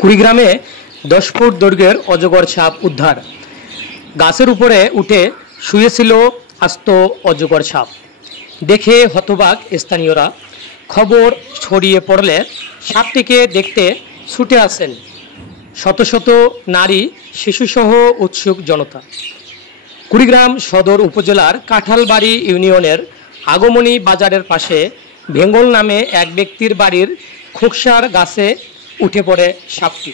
কুড়িগ্রামে 10 foot দৈর্ঘ্যের অজগর সাপ উদ্ধার। গাছের উপরে উঠে শুয়েছিল আস্ত অজগর সাপ। দেখে হতবাক স্থানীয়রা। খবর ছড়িয়ে পড়লে সাপটিকে দেখতে ছুটে আসেন শত শত নারী, শিশুসহ উৎসুক জনতা। কুড়িগ্রাম সদর উপজেলার কাঁঠালবাড়ি ইউনিয়নের আগমনী বাজারের পাশে ভেঙ্গল নামে এক ব্যক্তির বাড়ির খোকসার গাছে উঠে পড়ে সাপটি।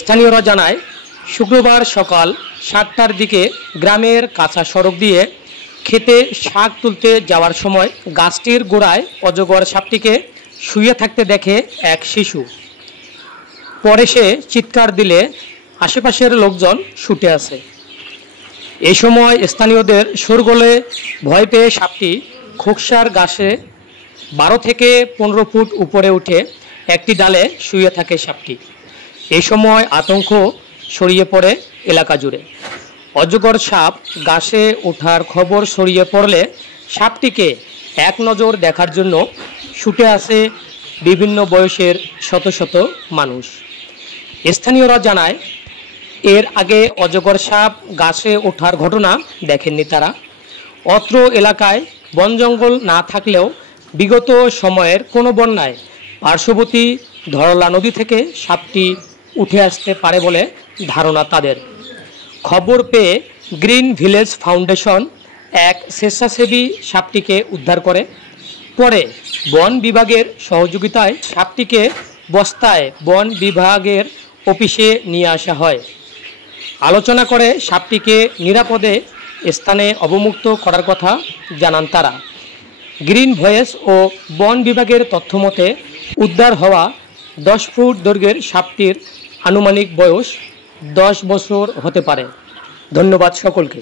স্থানীয়রা জানায়, শুক্রবার সকাল 7টার দিকে গ্রামের কাঁচা সড়ক দিয়ে খেতে শাক তুলতে যাওয়ার সময় গাছটির গোড়ায় অজগর সাপটিকে শুয়ে থাকতে দেখে এক শিশু। পরে সে চিৎকার দিলে আশেপাশের লোকজন ছুটে আসে। এই সময় স্থানীয়দের শোরগোলে ভয় পেয়ে সাপটি খোকসার গাছে 12 থেকে 15 ফুট উপরে উঠে একটি ডালে শুয়ে থাকে সাপটি। এই সময় আতঙ্ক ছড়িয়ে পড়ে এলাকা জুড়ে। অজগর সাপ গাছে ওঠার খবর ছড়িয়ে পড়লে সাপটিকে এক নজর দেখার জন্য ছুটে আসে বিভিন্ন বয়সের শত শত মানুষ। স্থানীয়রা জানায়, এর আগে অজগর সাপ গাছে ওঠার ঘটনা দেখেননি তারা। অত্র এলাকায় বন জঙ্গল না থাকলেও বিগত সময়ের কোনো বন্যায় পার্শ্ববর্তী ধরলা নদী থেকে সাপটি উঠে আসতে পারে বলে ধারণা তাদের। খবর পেয়ে গ্রিন ভিলেজ ফাউন্ডেশন এক স্বেচ্ছাসেবী সাপটিকে উদ্ধার করে। পরে বন বিভাগের সহযোগিতায় সাপটিকে বস্তায় বন বিভাগের অফিসে নিয়ে আসা হয়। আলোচনা করে সাপটিকে নিরাপদে স্থানে অবমুক্ত করার কথা জানান তারা। গ্রিন ভয়েস ও বন বিভাগের তথ্যমতে উদ্ধার হওয়া 10 ফুট দৈর্ঘ্যের সাপটির আনুমানিক বয়স 10 বছর হতে পারে। ধন্যবাদ সকলকে।